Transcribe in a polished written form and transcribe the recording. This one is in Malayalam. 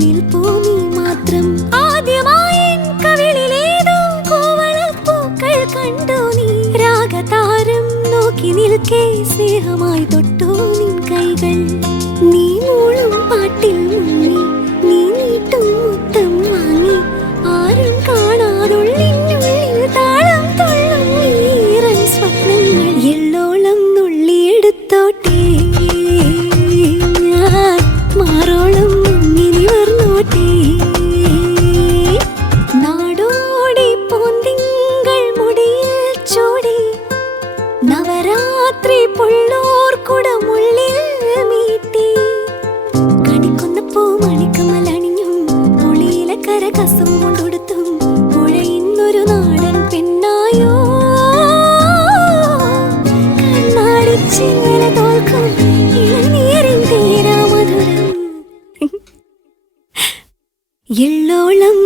നിൽപ്പൂ നീ മാത്രം. ആദ്യമായി കവിളിലേതോ കോവളപ്പൂക്കൾ കണ്ടു നീ. രാഗതാരം നോക്കി നിൽക്കേ സ്നേഹമായി തൊട്ടു നിൻ കൈകൾ. നീ മൂളും പാട്ടിൽ മുങ്ങി നീ നീട്ടും മുത്തം വാങ്ങി. ആരും കാണാതുള്ളിനുള്ളിൽ താളം തുള്ളും നീറൻ സ്വപ്നങ്ങൾ. എള്ളോളം നുള്ളിയെടുത്തോട്ടെ ഞാൻ മാറോളം മുങ്ങിനി വർന്നോട്ടെ. നാടോടി പൂന്തിങ്കൾ മുടിയിൽ ചൂടി നവരാത്രി പുള്ളോർ കുടമുള്ളിൽ മീട്ടി. കണിക്കൊന്നപ്പൂ മണിക്കമലണിഞ്ഞും പുളിയിലക്കര കസം കൊണ്ടൊടുത്തും പുഴയുന്നൊരു നാടൻ പെണ്ണായോ. കണ്ണാടിച്ചിങ്ങനെ തോൽക്കും ഇളനീരിൻ തീരാ മധുരം. എള്ളോളം